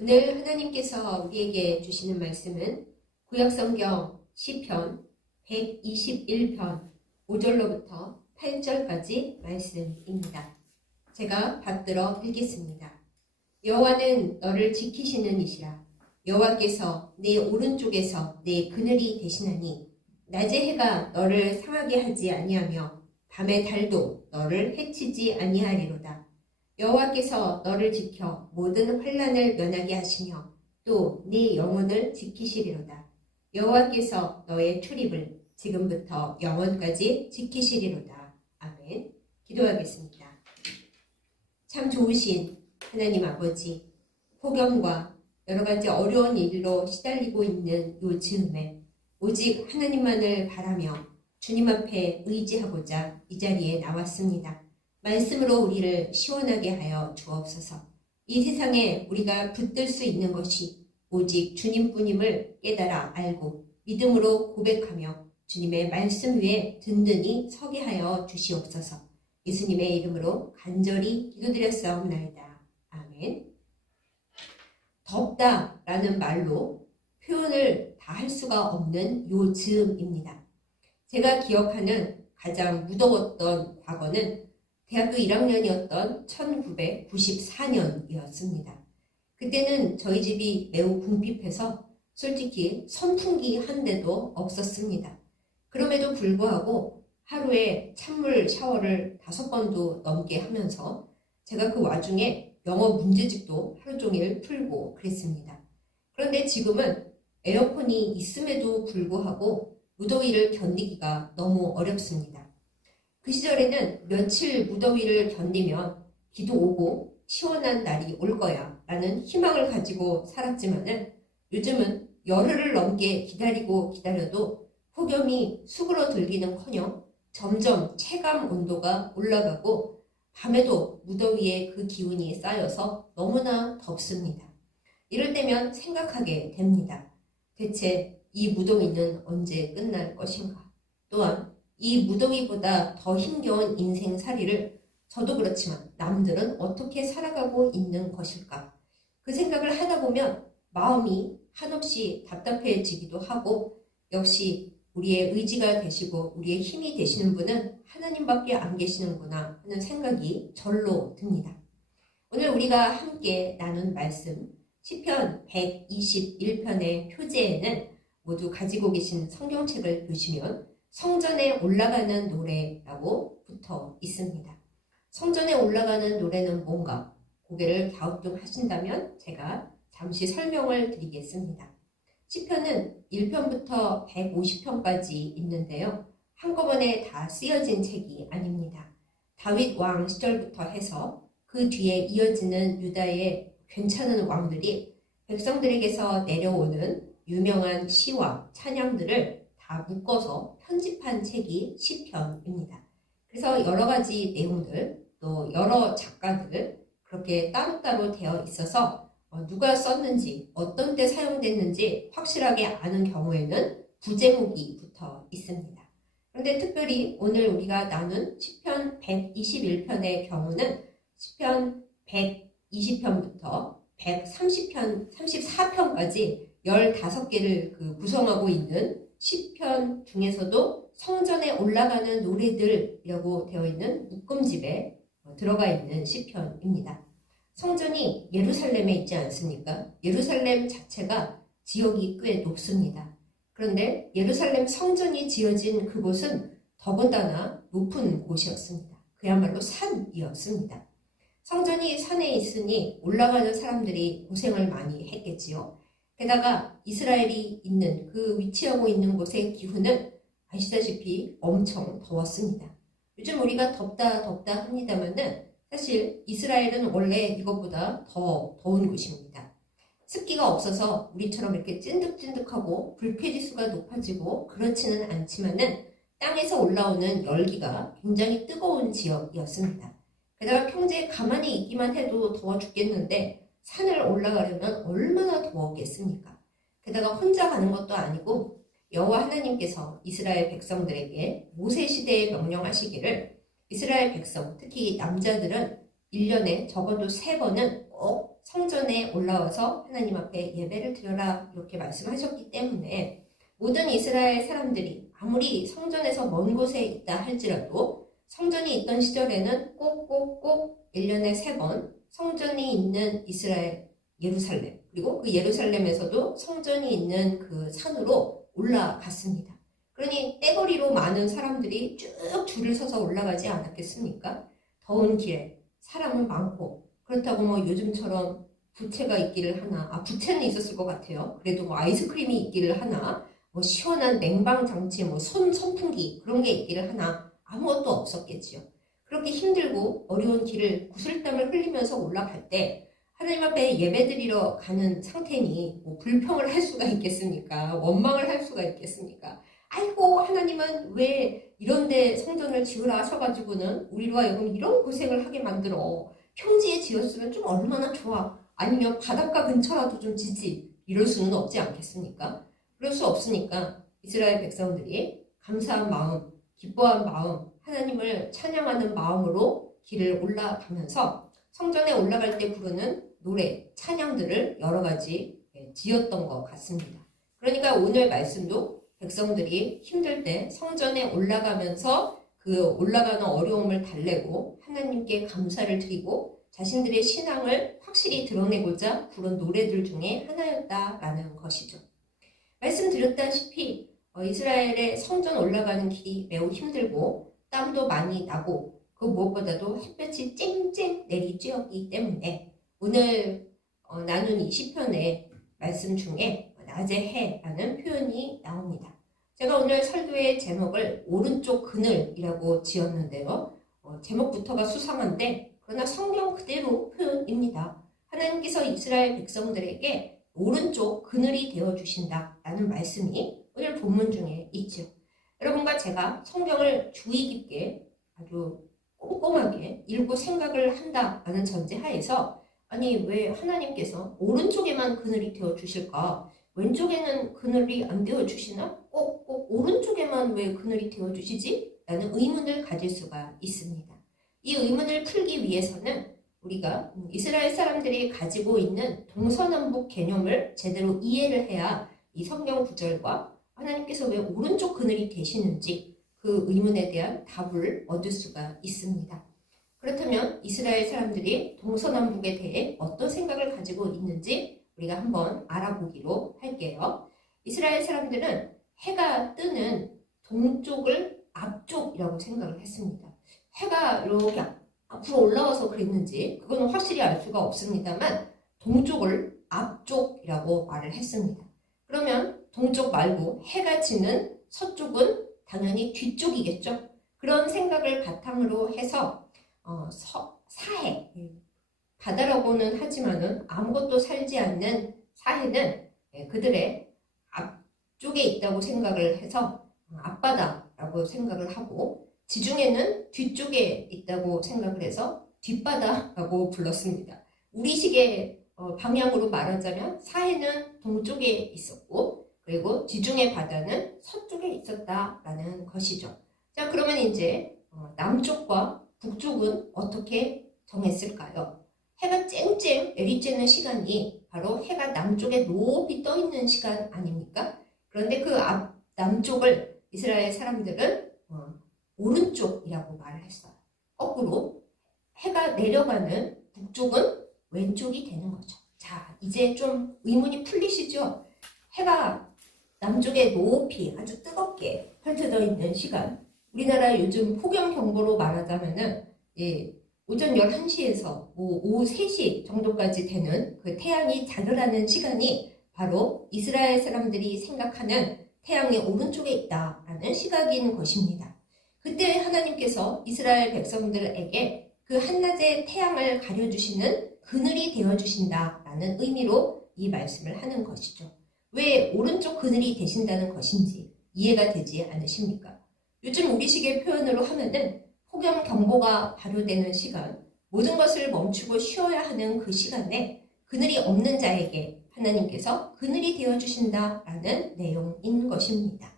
오늘 하나님께서 우리에게 주시는 말씀은 구약성경 시편 121편 5절로부터 8절까지 말씀입니다. 제가 받들어 읽겠습니다. 여호와는 너를 지키시는 이시라. 여호와께서 내 오른쪽에서 내 그늘이 되시나니 낮의 해가 너를 상하게 하지 아니하며 밤의 달도 너를 해치지 아니하리로다. 여호와께서 너를 지켜 모든 환난을 면하게 하시며 또 네 영혼을 지키시리로다. 여호와께서 너의 출입을 지금부터 영원까지 지키시리로다. 아멘. 기도하겠습니다. 참 좋으신 하나님 아버지, 폭염과 여러 가지 어려운 일로 시달리고 있는 요 즈음에 오직 하나님만을 바라며 주님 앞에 의지하고자 이 자리에 나왔습니다. 말씀으로 우리를 시원하게 하여 주옵소서. 이 세상에 우리가 붙들 수 있는 것이 오직 주님뿐임을 깨달아 알고 믿음으로 고백하며 주님의 말씀 위에 든든히 서게 하여 주시옵소서. 예수님의 이름으로 간절히 기도드렸사옵나이다. 아멘. 덥다라는 말로 표현을 다 할 수가 없는 요 즈음입니다. 제가 기억하는 가장 무더웠던 과거는 대학교 1학년이었던 1994년이었습니다. 그때는 저희 집이 매우 궁핍해서 솔직히 선풍기 한 대도 없었습니다. 그럼에도 불구하고 하루에 찬물 샤워를 5번도 넘게 하면서 제가 그 와중에 영어 문제집도 하루 종일 풀고 그랬습니다. 그런데 지금은 에어컨이 있음에도 불구하고 무더위를 견디기가 너무 어렵습니다. 그 시절에는 며칠 무더위를 견디면 비도 오고 시원한 날이 올 거야 라는 희망을 가지고 살았지만은 요즘은 열흘을 넘게 기다려도 폭염이 수그러들기는커녕 점점 체감 온도가 올라가고 밤에도 무더위에 그 기운이 쌓여서 너무나 덥습니다. 이럴 때면 생각하게 됩니다. 대체 이 무더위는 언제 끝날 것인가? 또한 이 무더위보다 더 힘겨운 인생살이를 저도 그렇지만 남들은 어떻게 살아가고 있는 것일까? 그 생각을 하다 보면 마음이 한없이 답답해지기도 하고 역시 우리의 의지가 되시고 우리의 힘이 되시는 분은 하나님밖에 안 계시는구나 하는 생각이 절로 듭니다. 오늘 우리가 함께 나눈 말씀 시편 121편의 표제에는 모두 가지고 계신 성경책을 보시면 성전에 올라가는 노래라고 붙어 있습니다. 성전에 올라가는 노래는 뭔가 고개를 갸우뚱하신다면 제가 잠시 설명을 드리겠습니다. 시편은 1편부터 150편까지 있는데요. 한꺼번에 다 쓰여진 책이 아닙니다. 다윗 왕 시절부터 해서 그 뒤에 이어지는 유다의 괜찮은 왕들이 백성들에게서 내려오는 유명한 시와 찬양들을 다 묶어서 편집한 책이 시편입니다. 그래서 여러 가지 내용들, 또 여러 작가들 그렇게 따로따로 되어 있어서 누가 썼는지 어떤 때 사용됐는지 확실하게 아는 경우에는 부제목이 붙어 있습니다. 그런데 특별히 오늘 우리가 나눈 시편 121편의 경우는 시편 120편부터 130편, 34편까지 15개를 구성하고 있는 시편 중에서도 성전에 올라가는 노래들이라고 되어 있는 묶음집에 들어가 있는 시편입니다. 성전이 예루살렘에 있지 않습니까? 예루살렘 자체가 지역이 꽤 높습니다. 그런데 예루살렘 성전이 지어진 그곳은 더군다나 높은 곳이었습니다. 그야말로 산이었습니다. 성전이 산에 있으니 올라가는 사람들이 고생을 많이 했겠지요. 게다가 이스라엘이 있는 그 위치하고 있는 곳의 기후는 아시다시피 엄청 더웠습니다. 요즘 우리가 덥다 합니다만은 사실 이스라엘은 원래 이것보다 더 더운 곳입니다. 습기가 없어서 우리처럼 이렇게 찐득찐득하고 불쾌지수가 높아지고 그렇지는 않지만은 땅에서 올라오는 열기가 굉장히 뜨거운 지역이었습니다. 게다가 평지에 가만히 있기만 해도 더워 죽겠는데 산을 올라가려면 얼마나 더웠겠습니까? 게다가 혼자 가는 것도 아니고 여호와 하나님께서 이스라엘 백성들에게 모세시대에 명령하시기를 이스라엘 백성, 특히 남자들은 1년에 적어도 3번은 꼭 성전에 올라와서 하나님 앞에 예배를 드려라 이렇게 말씀하셨기 때문에 모든 이스라엘 사람들이 아무리 성전에서 먼 곳에 있다 할지라도 성전이 있던 시절에는 꼭꼭꼭 1년에 3번 성전이 있는 이스라엘 예루살렘 그리고 그 예루살렘에서도 성전이 있는 그 산으로 올라갔습니다. 그러니 떼거리로 많은 사람들이 쭉 줄을 서서 올라가지 않았겠습니까? 더운 길에 사람은 많고 그렇다고 뭐 요즘처럼 부채가 있기를 하나 부채는 있었을 것 같아요. 그래도 뭐 아이스크림이 있기를 하나 뭐 시원한 냉방 장치 뭐 선풍기 그런 게 있기를 하나 아무것도 없었겠지요. 그렇게 힘들고 어려운 길을 구슬땀을 흘리면서 올라갈 때 하나님 앞에 예배드리러 가는 상태니 뭐 불평을 할 수가 있겠습니까? 원망을 할 수가 있겠습니까? 아이고 하나님은 왜 이런데 성전을 지으라 하셔가지고는 우리와 여러분 이런 고생을 하게 만들어 평지에 지었으면 좀 얼마나 좋아 아니면 바닷가 근처라도 좀 지지 이럴 수는 없지 않겠습니까? 그럴 수 없으니까 이스라엘 백성들이 감사한 마음 기뻐한 마음 하나님을 찬양하는 마음으로 길을 올라가면서 성전에 올라갈 때 부르는 노래 찬양들을 여러 가지 지었던 것 같습니다. 그러니까 오늘 말씀도 백성들이 힘들 때 성전에 올라가면서 그 올라가는 어려움을 달래고 하나님께 감사를 드리고 자신들의 신앙을 확실히 드러내고자 부른 노래들 중에 하나였다라는 것이죠. 말씀드렸다시피 이스라엘의 성전 올라가는 길이 매우 힘들고 땀도 많이 나고 그 무엇보다도 햇볕이 쨍쨍 내리쬐었기 때문에 오늘 나눈 이 시편의 말씀 중에 낮의 해라는 표현이 나옵니다. 제가 오늘 설교의 제목을 오른쪽 그늘이라고 지었는데요. 제목부터가 수상한데 그러나 성경 그대로 표현입니다. 하나님께서 이스라엘 백성들에게 오른쪽 그늘이 되어주신다라는 말씀이 오늘 본문 중에 있죠. 여러분과 제가 성경을 주의 깊게 아주 꼼꼼하게 읽고 생각을 한다라는 전제하에서 아니 왜 하나님께서 오른쪽에만 그늘이 되어주실까? 왼쪽에는 그늘이 안 되어주시나? 꼭 오른쪽에만 왜 그늘이 되어주시지? 라는 의문을 가질 수가 있습니다. 이 의문을 풀기 위해서는 우리가 이스라엘 사람들이 가지고 있는 동서남북 개념을 제대로 이해를 해야 이 성경 구절과 하나님께서 왜 오른쪽 그늘이 되시는지 그 의문에 대한 답을 얻을 수가 있습니다. 그렇다면 이스라엘 사람들이 동서남북에 대해 어떤 생각을 가지고 있는지 우리가 한번 알아보기로 할게요. 이스라엘 사람들은 해가 뜨는 동쪽을 앞쪽이라고 생각을 했습니다. 해가 이렇게 앞으로 올라와서 그랬는지 그건 확실히 알 수가 없습니다만 동쪽을 앞쪽이라고 말을 했습니다. 그러면 동쪽 말고 해가 지는 서쪽은 당연히 뒤쪽이겠죠. 그런 생각을 바탕으로 해서 사해, 바다라고는 하지만은 아무것도 살지 않는 사해는 그들의 앞쪽에 있다고 생각을 해서 앞바다라고 생각을 하고 지중해는 뒤쪽에 있다고 생각을 해서 뒷바다라고 불렀습니다. 우리식의 방향으로 말하자면 사해는 동쪽에 있었고 그리고 지중해 바다는 서쪽에 있었다라는 것이죠. 자, 그러면 이제 남쪽과 북쪽은 어떻게 정했을까요? 해가 쨍쨍 내리쬐는 시간이 바로 해가 남쪽에 높이 떠 있는 시간 아닙니까? 그런데 그 남쪽을 이스라엘 사람들은 오른쪽이라고 말을 했어요. 거꾸로 해가 내려가는 북쪽은 왼쪽이 되는 거죠. 자, 이제 좀 의문이 풀리시죠? 해가 남쪽에 높이 아주 뜨겁게 펼쳐져 있는 시간, 우리나라 요즘 폭염경보로 말하자면은 오전 11시에서 오후 3시 정도까지 되는 그 태양이 자르라는 시간이 바로 이스라엘 사람들이 생각하는 태양의 오른쪽에 있다라는 시각인 것입니다. 그때 하나님께서 이스라엘 백성들에게 그 한낮의 태양을 가려주시는 그늘이 되어주신다라는 의미로 이 말씀을 하는 것이죠. 왜 오른쪽 그늘이 되신다는 것인지 이해가 되지 않으십니까? 요즘 우리식의 표현으로 하면은 폭염 경보가 발효되는 시간, 모든 것을 멈추고 쉬어야 하는 그 시간에 그늘이 없는 자에게 하나님께서 그늘이 되어주신다라는 내용인 것입니다.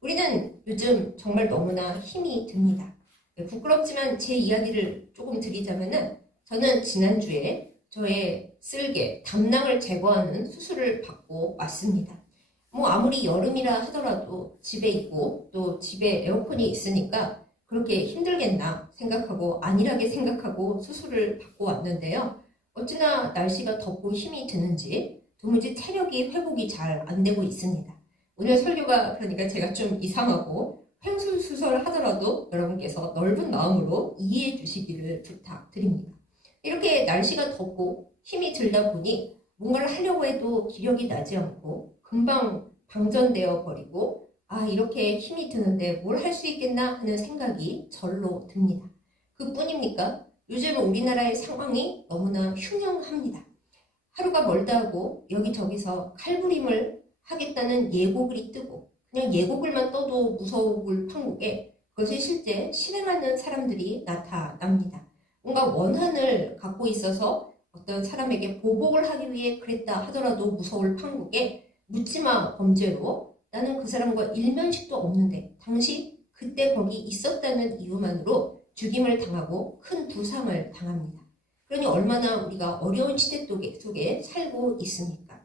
우리는 요즘 정말 너무나 힘이 듭니다. 부끄럽지만 제 이야기를 조금 드리자면은 저는 지난주에 저의 쓸개, 담낭을 제거하는 수술을 받고 왔습니다. 뭐 아무리 여름이라 하더라도 집에 있고 또 집에 에어컨이 있으니까 그렇게 힘들겠나 생각하고 안일하게 생각하고 수술을 받고 왔는데요. 어찌나 날씨가 덥고 힘이 드는지 도무지 체력이 회복이 잘 안 되고 있습니다. 오늘 설교가 그러니까 제가 좀 이상하고 횡설수설 하더라도 여러분께서 넓은 마음으로 이해해 주시기를 부탁드립니다. 이렇게 날씨가 덥고 힘이 들다 보니 뭔가를 하려고 해도 기력이 나지 않고 금방 방전되어 버리고 이렇게 힘이 드는데 뭘 할 수 있겠나 하는 생각이 절로 듭니다. 그뿐입니까? 요즘 우리나라의 상황이 너무나 흉흉합니다. 하루가 멀다 하고 여기저기서 칼부림을 하겠다는 예고글이 뜨고 그냥 예고글만 떠도 무서울 판국에 그것을 실제 실행하는 사람들이 나타납니다. 뭔가 원한을 갖고 있어서 어떤 사람에게 보복을 하기 위해 그랬다 하더라도 무서울 판국에 묻지마 범죄로 나는 그 사람과 일면식도 없는데 당시 그때 거기 있었다는 이유만으로 죽임을 당하고 큰 부상을 당합니다. 그러니 얼마나 우리가 어려운 시대 속에 살고 있습니까?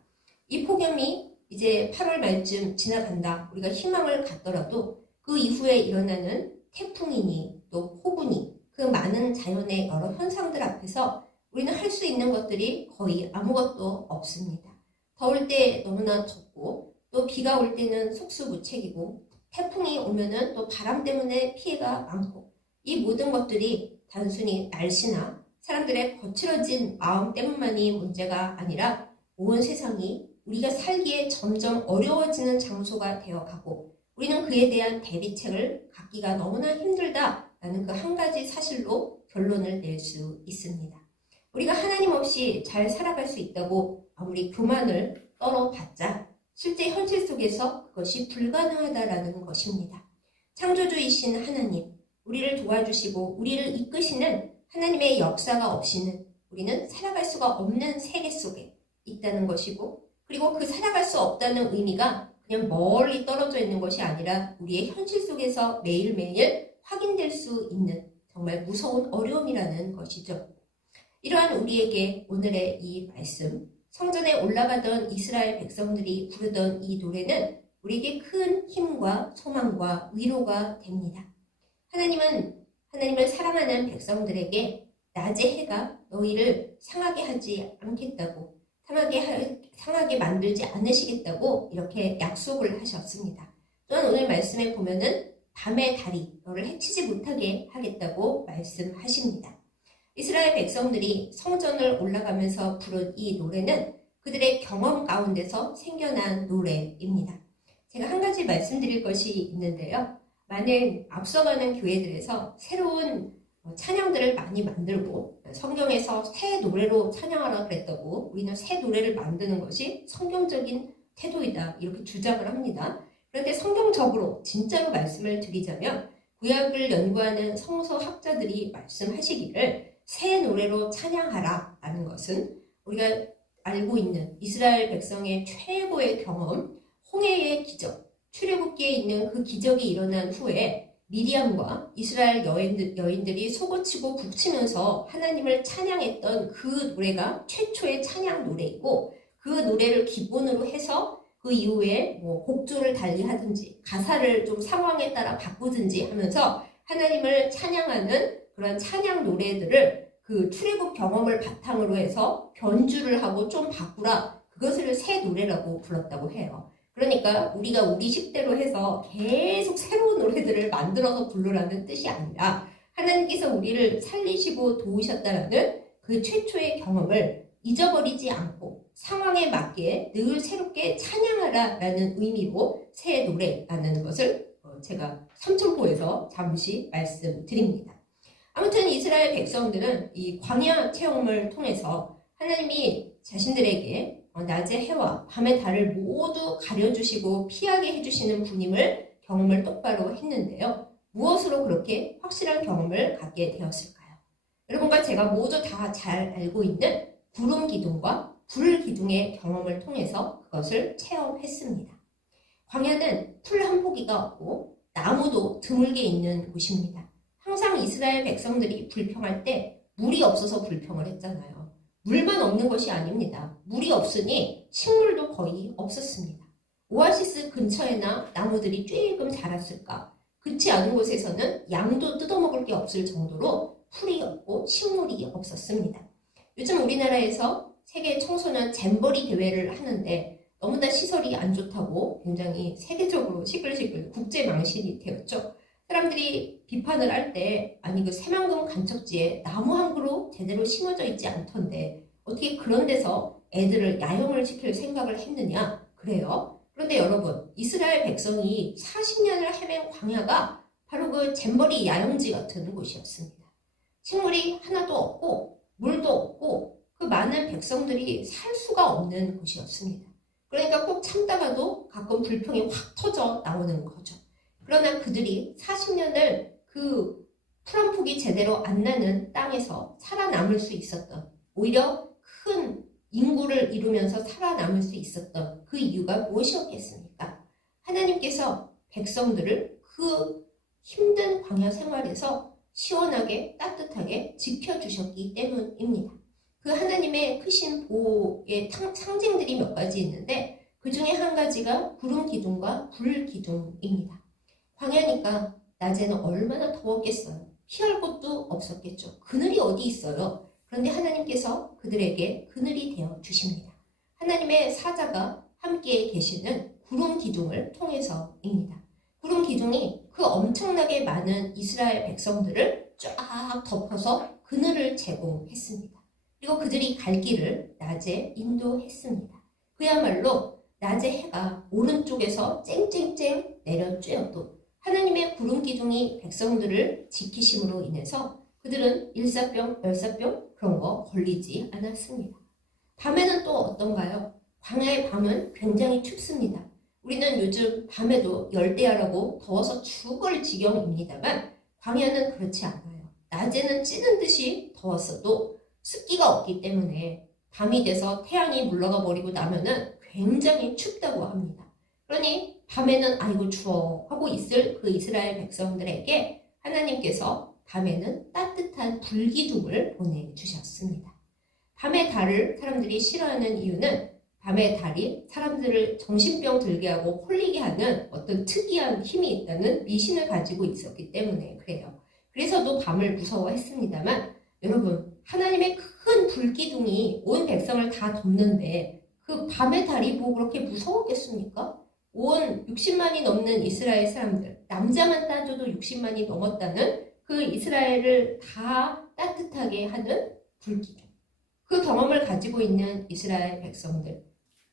이 폭염이 이제 8월 말쯤 지나간다. 우리가 희망을 갖더라도 그 이후에 일어나는 태풍이니 또 폭우니 그 많은 자연의 여러 현상들 앞에서 우리는 할 수 있는 것들이 거의 아무것도 없습니다. 더울 때 너무나 덥고 또 비가 올 때는 속수무책이고 태풍이 오면은 또 바람 때문에 피해가 많고 이 모든 것들이 단순히 날씨나 사람들의 거칠어진 마음 때문만이 문제가 아니라 온 세상이 우리가 살기에 점점 어려워지는 장소가 되어가고 우리는 그에 대한 대비책을 갖기가 너무나 힘들다라는 그 한 가지 사실로 결론을 낼 수 있습니다. 우리가 하나님 없이 잘 살아갈 수 있다고 아무리 교만을 떨어봤자 실제 현실 속에서 그것이 불가능하다라는 것입니다. 창조주이신 하나님, 우리를 도와주시고 우리를 이끄시는 하나님의 역사가 없이는 우리는 살아갈 수가 없는 세계 속에 있다는 것이고 그리고 그 살아갈 수 없다는 의미가 그냥 멀리 떨어져 있는 것이 아니라 우리의 현실 속에서 매일매일 확인될 수 있는 정말 무서운 어려움이라는 것이죠. 이러한 우리에게 오늘의 이 말씀, 성전에 올라가던 이스라엘 백성들이 부르던 이 노래는 우리에게 큰 힘과 소망과 위로가 됩니다. 하나님을 사랑하는 백성들에게 낮의 해가 너희를 상하게 하지 않겠다고 상하게 만들지 않으시겠다고 이렇게 약속을 하셨습니다. 또한 오늘 말씀에 보면은 밤의 달이 너를 해치지 못하게 하겠다고 말씀하십니다. 이스라엘 백성들이 성전을 올라가면서 부른 이 노래는 그들의 경험 가운데서 생겨난 노래입니다. 제가 한 가지 말씀드릴 것이 있는데요. 많은 앞서가는 교회들에서 새로운 찬양들을 많이 만들고 성경에서 새 노래로 찬양하라 그랬다고 우리는 새 노래를 만드는 것이 성경적인 태도이다 이렇게 주장을 합니다. 그런데 성경적으로 진짜로 말씀을 드리자면 구약을 연구하는 성서학자들이 말씀하시기를 새 노래로 찬양하라 라는 것은 우리가 알고 있는 이스라엘 백성의 최고의 경험, 홍해의 기적, 출애굽기에 있는 그 기적이 일어난 후에 미리암과 이스라엘 여인들이 속어치고 북치면서 하나님을 찬양했던 그 노래가 최초의 찬양 노래이고 그 노래를 기본으로 해서 그 이후에 뭐 곡조를 달리하든지 가사를 좀 상황에 따라 바꾸든지 하면서 하나님을 찬양하는 그런 찬양 노래들을 그 출애굽 경험을 바탕으로 해서 변주를 하고 좀 바꾸라 그것을 새 노래라고 불렀다고 해요. 그러니까 우리가 우리 식대로 해서 계속 새로운 노래들을 만들어서 부르라는 뜻이 아니라 하나님께서 우리를 살리시고 도우셨다라는 그 최초의 경험을 잊어버리지 않고 상황에 맞게 늘 새롭게 찬양하라라는 의미로 새 노래라는 것을 제가 삼천포에서 잠시 말씀드립니다. 아무튼 이스라엘 백성들은 이 광야 체험을 통해서 하나님이 자신들에게 낮의 해와 밤의 달을 모두 가려주시고 피하게 해주시는 분임을 경험을 똑바로 했는데요. 무엇으로 그렇게 확실한 경험을 갖게 되었을까요? 여러분과 제가 모두 다 잘 알고 있는 구름 기둥과 불 기둥의 경험을 통해서 그것을 체험했습니다. 광야는 풀 한 포기가 없고 나무도 드물게 있는 곳입니다. 항상 이스라엘 백성들이 불평할 때 물이 없어서 불평을 했잖아요. 물만 없는 것이 아닙니다. 물이 없으니 식물도 거의 없었습니다. 오아시스 근처에나 나무들이 쬐금 자랐을까? 그렇지 않은 곳에서는 양도 뜯어먹을 게 없을 정도로 풀이 없고 식물이 없었습니다. 요즘 우리나라에서 세계 청소년 잼버리 대회를 하는데 너무나 시설이 안 좋다고 굉장히 세계적으로 시끌시끌 국제망신이 되었죠. 사람들이 비판을 할 때 아니 그 새만금 간척지에 나무 한 그루 제대로 심어져 있지 않던데 어떻게 그런 데서 애들을 야영을 시킬 생각을 했느냐 그래요. 그런데 여러분 이스라엘 백성이 40년을 헤맨 광야가 바로 그 잼버리 야영지 같은 곳이었습니다. 식물이 하나도 없고 물도 없고 그 많은 백성들이 살 수가 없는 곳이었습니다. 그러니까 꼭 참다가도 가끔 불평이 확 터져 나오는 거죠. 그러나 그들이 40년을 그 풀 한 폭이 제대로 안 나는 땅에서 살아남을 수 있었던, 오히려 큰 인구를 이루면서 살아남을 수 있었던 그 이유가 무엇이었겠습니까? 하나님께서 백성들을 그 힘든 광야 생활에서 시원하게 따뜻하게 지켜주셨기 때문입니다. 그 하나님의 크신 보호의 상징들이 몇 가지 있는데 그 중에 한 가지가 구름 기둥과 불 기둥입니다. 광야니까 낮에는 얼마나 더웠겠어요. 피할 곳도 없었겠죠. 그늘이 어디 있어요? 그런데 하나님께서 그들에게 그늘이 되어 주십니다. 하나님의 사자가 함께 계시는 구름 기둥을 통해서입니다. 구름 기둥이 그 엄청나게 많은 이스라엘 백성들을 쫙 덮어서 그늘을 제공했습니다. 그리고 그들이 갈 길을 낮에 인도했습니다. 그야말로 낮에 해가 오른쪽에서 쨍쨍쨍 내려쬐어도 하나님의 구름 기둥이 백성들을 지키심으로 인해서 그들은 일사병, 열사병 그런 거 걸리지 않았습니다. 밤에는 또 어떤가요? 광야의 밤은 굉장히 춥습니다. 우리는 요즘 밤에도 열대야라고 더워서 죽을 지경입니다만 광야는 그렇지 않아요. 낮에는 찌는 듯이 더웠어도 습기가 없기 때문에 밤이 돼서 태양이 물러가 버리고 나면은 굉장히 춥다고 합니다. 그러니 밤에는 아이고 추워 하고 있을 그 이스라엘 백성들에게 하나님께서 밤에는 따뜻한 불기둥을 보내주셨습니다. 밤의 달을 사람들이 싫어하는 이유는 밤의 달이 사람들을 정신병 들게 하고 홀리게 하는 어떤 특이한 힘이 있다는 미신을 가지고 있었기 때문에 그래요. 그래서도 밤을 무서워했습니다만 여러분 하나님의 큰 불기둥이 온 백성을 다 덮는데 그 밤의 달이 뭐 그렇게 무서웠겠습니까? 온 60만이 넘는 이스라엘 사람들, 남자만 따져도 60만이 넘었다는 그 이스라엘을 다 따뜻하게 하는 불기둥. 그 경험을 가지고 있는 이스라엘 백성들.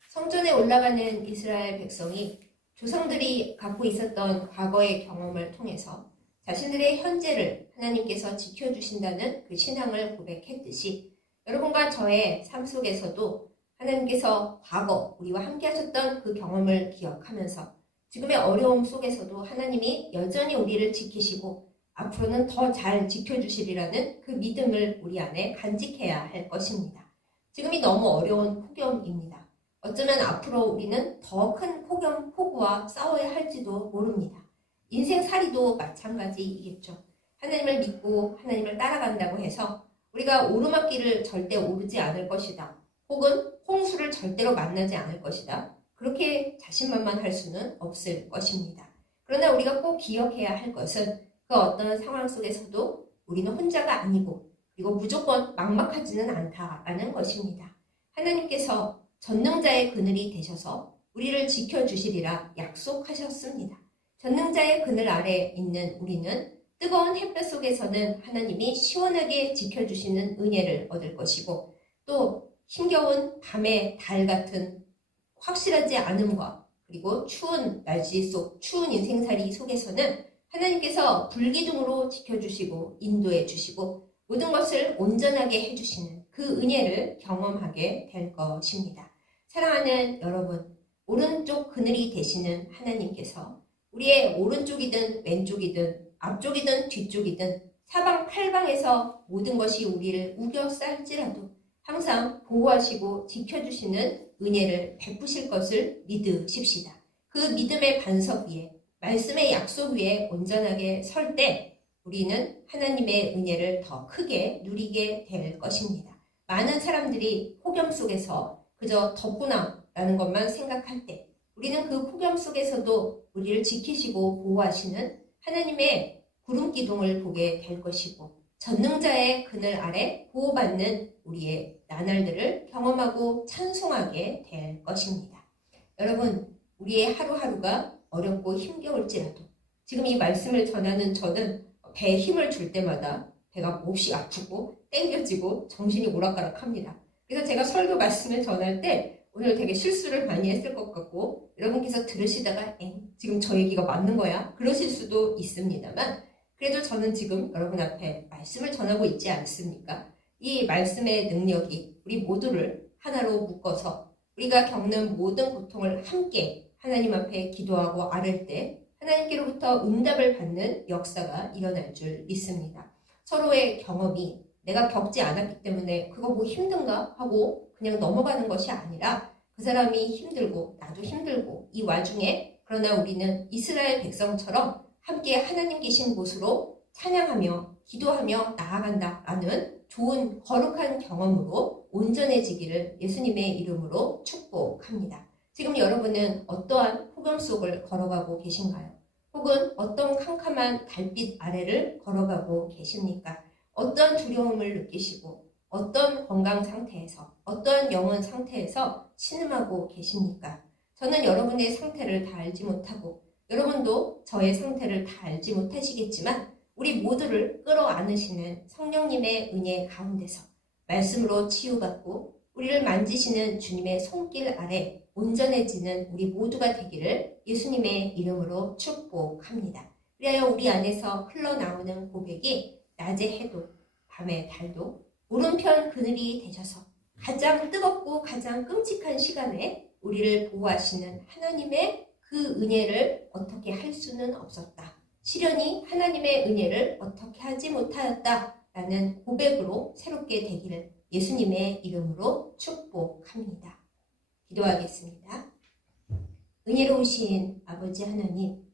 성전에 올라가는 이스라엘 백성이 조상들이 갖고 있었던 과거의 경험을 통해서 자신들의 현재를 하나님께서 지켜주신다는 그 신앙을 고백했듯이 여러분과 저의 삶 속에서도 하나님께서 과거 우리와 함께 하셨던 그 경험을 기억하면서 지금의 어려움 속에서도 하나님이 여전히 우리를 지키시고 앞으로는 더 잘 지켜주시리라는 그 믿음을 우리 안에 간직해야 할 것입니다. 지금이 너무 어려운 폭염입니다. 어쩌면 앞으로 우리는 더 큰 폭우와 싸워야 할지도 모릅니다. 인생살이도 마찬가지이겠죠. 하나님을 믿고 하나님을 따라간다고 해서 우리가 오르막길을 절대 오르지 않을 것이다. 혹은 홍수를 절대로 만나지 않을 것이다. 그렇게 자신만만할 수는 없을 것입니다. 그러나 우리가 꼭 기억해야 할 것은 그 어떤 상황 속에서도 우리는 혼자가 아니고 그리고 무조건 막막하지는 않다라는 것입니다. 하나님께서 전능자의 그늘이 되셔서 우리를 지켜주시리라 약속하셨습니다. 전능자의 그늘 아래 있는 우리는 뜨거운 햇볕 속에서는 하나님이 시원하게 지켜주시는 은혜를 얻을 것이고 또 힘겨운 밤의 달 같은 확실하지 않음과 그리고 추운 날씨 속 추운 인생살이 속에서는 하나님께서 불기둥으로 지켜주시고 인도해 주시고 모든 것을 온전하게 해주시는 그 은혜를 경험하게 될 것입니다. 사랑하는 여러분, 오른쪽 그늘이 되시는 하나님께서 우리의 오른쪽이든 왼쪽이든 앞쪽이든 뒤쪽이든 사방팔방에서 모든 것이 우리를 우겨쌀지라도 항상 보호하시고 지켜주시는 은혜를 베푸실 것을 믿으십시다. 그 믿음의 반석 위에 말씀의 약속 위에 온전하게 설 때 우리는 하나님의 은혜를 더 크게 누리게 될 것입니다. 많은 사람들이 폭염 속에서 그저 덥구나라는 것만 생각할 때 우리는 그 폭염 속에서도 우리를 지키시고 보호하시는 하나님의 구름 기둥을 보게 될 것이고 전능자의 그늘 아래 보호받는 우리의 나날들을 경험하고 찬송하게 될 것입니다. 여러분, 우리의 하루하루가 어렵고 힘겨울지라도 지금 이 말씀을 전하는 저는 배에 힘을 줄 때마다 배가 몹시 아프고 땡겨지고 정신이 오락가락합니다. 그래서 제가 설교 말씀을 전할 때 오늘 되게 실수를 많이 했을 것 같고 여러분께서 들으시다가 지금 저 얘기가 맞는 거야? 그러실 수도 있습니다만 그래도 저는 지금 여러분 앞에 말씀을 전하고 있지 않습니까? 이 말씀의 능력이 우리 모두를 하나로 묶어서 우리가 겪는 모든 고통을 함께 하나님 앞에 기도하고 아뢰을 때 하나님께로부터 응답을 받는 역사가 일어날 줄 믿습니다. 서로의 경험이 내가 겪지 않았기 때문에 그거 뭐 힘든가 하고 그냥 넘어가는 것이 아니라 그 사람이 힘들고 나도 힘들고 이 와중에 그러나 우리는 이스라엘 백성처럼 함께 하나님 계신 곳으로 찬양하며 기도하며 나아간다라는 좋은 거룩한 경험으로 온전해지기를 예수님의 이름으로 축복합니다. 지금 여러분은 어떠한 폭염 속을 걸어가고 계신가요? 혹은 어떤 캄캄한 달빛 아래를 걸어가고 계십니까? 어떤 두려움을 느끼시고 어떤 건강 상태에서 어떠한 영혼 상태에서 신음하고 계십니까? 저는 여러분의 상태를 다 알지 못하고 여러분도 저의 상태를 다 알지 못하시겠지만 우리 모두를 끌어안으시는 성령님의 은혜 가운데서 말씀으로 치유받고 우리를 만지시는 주님의 손길 아래 온전해지는 우리 모두가 되기를 예수님의 이름으로 축복합니다. 그리하여 우리 안에서 흘러나오는 고백이 낮에 해도 밤에 달도 오른편 그늘이 되셔서 가장 뜨겁고 가장 끔찍한 시간에 우리를 보호하시는 하나님의 그 은혜를 어떻게 할 수는 없었다. 시련이 하나님의 은혜를 어떻게 하지 못하였다라는 고백으로 새롭게 되기를 예수님의 이름으로 축복합니다. 기도하겠습니다. 은혜로우신 아버지 하나님,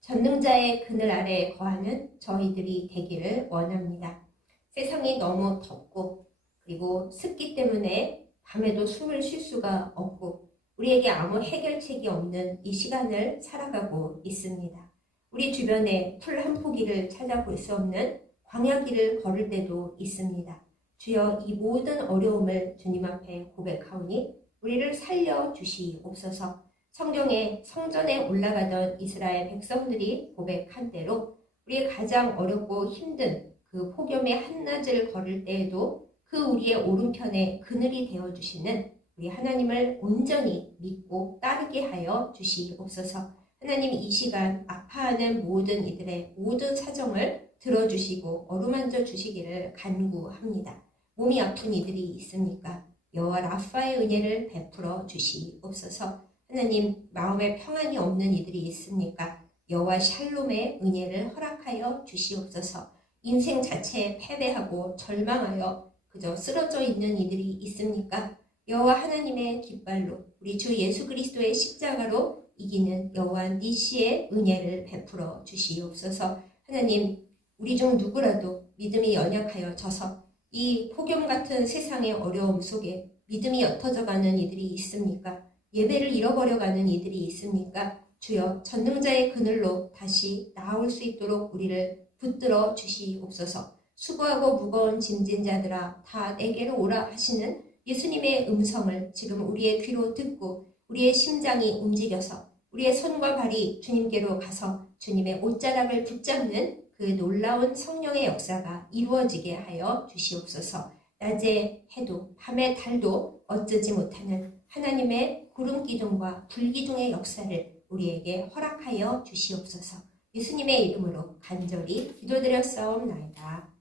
전능자의 그늘 아래에 거하는 저희들이 되기를 원합니다. 세상이 너무 덥고 그리고 습기 때문에 밤에도 숨을 쉴 수가 없고 우리에게 아무 해결책이 없는 이 시간을 살아가고 있습니다. 우리 주변에 풀 한 포기를 찾아볼 수 없는 광야길을 걸을 때도 있습니다. 주여 이 모든 어려움을 주님 앞에 고백하오니 우리를 살려주시옵소서. 성경에 성전에 올라가던 이스라엘 백성들이 고백한 대로 우리의 가장 어렵고 힘든 그 폭염의 한낮을 걸을 때에도 그 우리의 오른편에 그늘이 되어주시는 우리 하나님을 온전히 믿고 따르게 하여 주시옵소서. 하나님 이 시간 아파하는 모든 이들의 모든 사정을 들어주시고 어루만져 주시기를 간구합니다. 몸이 아픈 이들이 있습니까? 여호와 라파의 은혜를 베풀어 주시옵소서. 하나님 마음에 평안이 없는 이들이 있습니까? 여호와 샬롬의 은혜를 허락하여 주시옵소서. 인생 자체에 패배하고 절망하여 그저 쓰러져 있는 이들이 있습니까? 여호와 하나님의 깃발로 우리 주 예수 그리스도의 십자가로 이기는 여호와 니시의 은혜를 베풀어 주시옵소서. 하나님 우리 중 누구라도 믿음이 연약하여 져서 이 폭염 같은 세상의 어려움 속에 믿음이 옅어져가는 이들이 있습니까? 예배를 잃어버려가는 이들이 있습니까? 주여 전능자의 그늘로 다시 나올 수 있도록 우리를 붙들어 주시옵소서. 수고하고 무거운 짐진 자들아 다 내게로 오라 하시는 예수님의 음성을 지금 우리의 귀로 듣고 우리의 심장이 움직여서 우리의 손과 발이 주님께로 가서 주님의 옷자락을 붙잡는 그 놀라운 성령의 역사가 이루어지게 하여 주시옵소서. 낮에 해도 밤에 달도 어쩌지 못하는 하나님의 구름 기둥과 불 기둥의 역사를 우리에게 허락하여 주시옵소서. 예수님의 이름으로 간절히 기도드렸사옵나이다.